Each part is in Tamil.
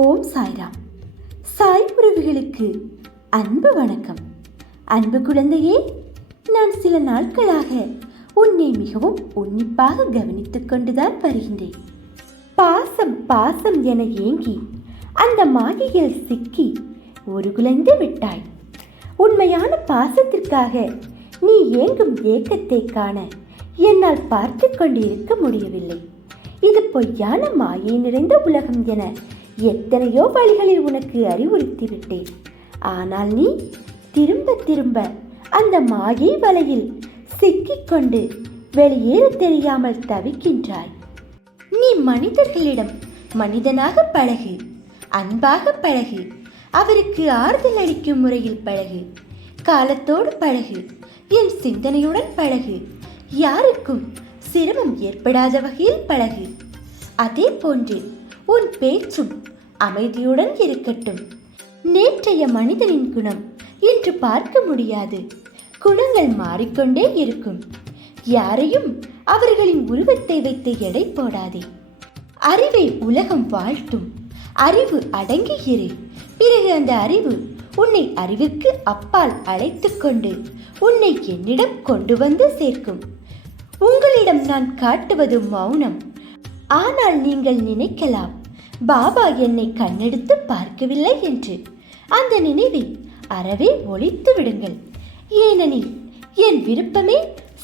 ஓம் சாய்ராம். சாய் உறவுகளுக்கு அன்பு வணக்கம். அன்பு குழந்தையே, நான் சில நாட்களாக உன்னை மிகவும் உன்னிப்பாக கவனித்துக் கொண்டுதான் வருகின்றேன். பாசம் பாசம் என ஏங்கி அந்த மாயையில் சிக்கி ஒரு குலைந்து விட்டாய். உண்மையான பாசத்திற்காக நீ ஏங்கும் ஏக்கத்தை காண என்னால் பார்த்து கொண்டிருக்க முடியவில்லை. இது பொய்யான மாயை நிறைந்த உலகம் என எத்தனையோ வழிகளில் உனக்கு அறிவுறுத்தி விட்டேன். ஆனால் நீ திரும்ப திரும்ப அந்த மாயை வலையில் சிக்கிக்கொண்டு வெளியேற தெரியாமல் தவிக்கின்றாய். நீ மனிதர்களிடம் மனிதனாக பழகு, அன்பாக பழகு, அவருக்கு ஆறுதல் அளிக்கும் முறையில் பழகு, காலத்தோடு பழகு, என் சிந்தனையுடன் பழகு, யாருக்கும் சிரமம் ஏற்படாத வகையில் பழகு. அதே போன்று உன் பேச்சும் அமைதியுடன் இருக்கட்டும். நேற்றைய மனிதனின் குணம் இன்று பார்க்க முடியாது. குணங்கள் மாறிக்கொண்டே இருக்கும். யாரையும் அவர்களின் உருவத்தை வைத்து எடை போடாதே. அறிவை உலகம் வாழ்த்தும். அறிவு அடங்கி இரு. பிறகு அந்த அறிவு உன்னை அறிவுக்கு அப்பால் அழைத்து கொண்டு உன்னை என்னிடம் கொண்டு வந்து சேர்க்கும். உங்களிடம் நான் காட்டுவது மௌனம். ஆனால் நீங்கள் நினைக்கலாம், பாபா என்னை கண்ணெடுத்து பார்க்கவில்லை என்று. அந்த நினைவை அறவே ஒழித்து விடுங்கள். ஏனெனில் என் விருப்பமே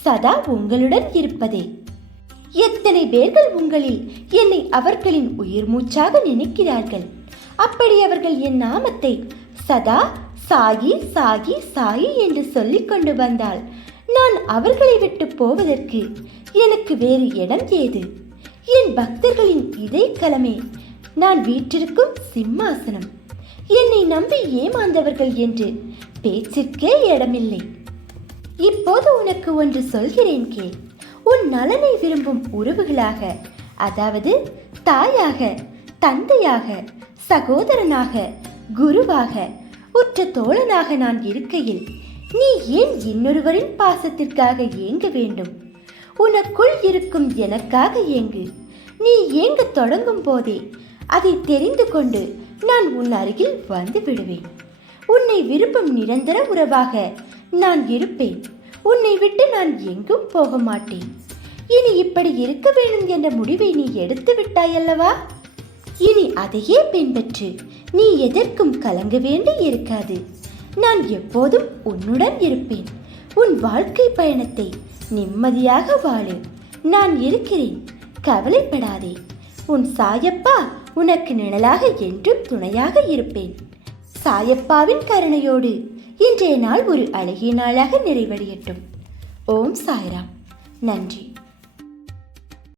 சதா உங்களுடன் இருப்பதே. எத்தனை பேர்கள் உங்களில் என்னை அவர்களின் உயிர் மூச்சாக நினைக்கிறார்கள். அப்படி அவர்கள் என் நாமத்தை சதா சாயி சாயி சாயி என்று சொல்லிக் கொண்டு வந்தால் நான் அவர்களை விட்டு போவதற்கு எனக்கு வேறு இடம் ஏது? என் பக்தர்களின் இதயக்கலமே நான் வீற்றிருக்கும் சிம்மாசனம். என்னை நம்பி ஏமாந்தவர்கள் என்று பேச்சிற்கே இடமில்லை. இப்போது உனக்கு ஒன்று சொல்கிறேன் கேள். உன் நலனை விரும்பும் உறவுகளாக, அதாவது தாயாக, தந்தையாக, சகோதரனாக, குருவாக, உற்ற தோழனாக நான் இருக்கையில் நீ ஏன் இன்னொருவரின் பாசத்திற்காக ஏங்க வேண்டும்? உனக்குள் இருக்கும் எனக்காக ஏங்கு. நீ ஏங்க தொடங்கும் போதே அதை தெரிந்து கொண்டு நான் உன் அருகில் வந்து விடுவேன். உன்னை விரும்பும் நிரந்தர உறவாக நான் இருப்பேன். உன்னை விட்டு நான் எங்கும் போக மாட்டேன். இனி இப்படி இருக்க வேண்டும் என்ற முடிவை நீ எடுத்து விட்டாயல்லவா? இனி அதையே பின்பற்று. நீ எதற்கும் கலங்க வேண்டி இருக்காது. நான் எப்போதும் உன்னுடன் இருப்பேன். உன் வாழ்க்கை பயணத்தை நிம்மதியாக வாழு. நான் இருக்கிறேன், கவலைப்படாதே. உன் சாயப்பா உனக்கு நிழலாக என்றும் துணையாக இருப்பேன். சாயப்பாவின் கருணையோடு இன்றைய நாள் ஒரு அழகிய நாளாக நிறைவடையட்டும். ஓம் சாய்ராம். நன்றி.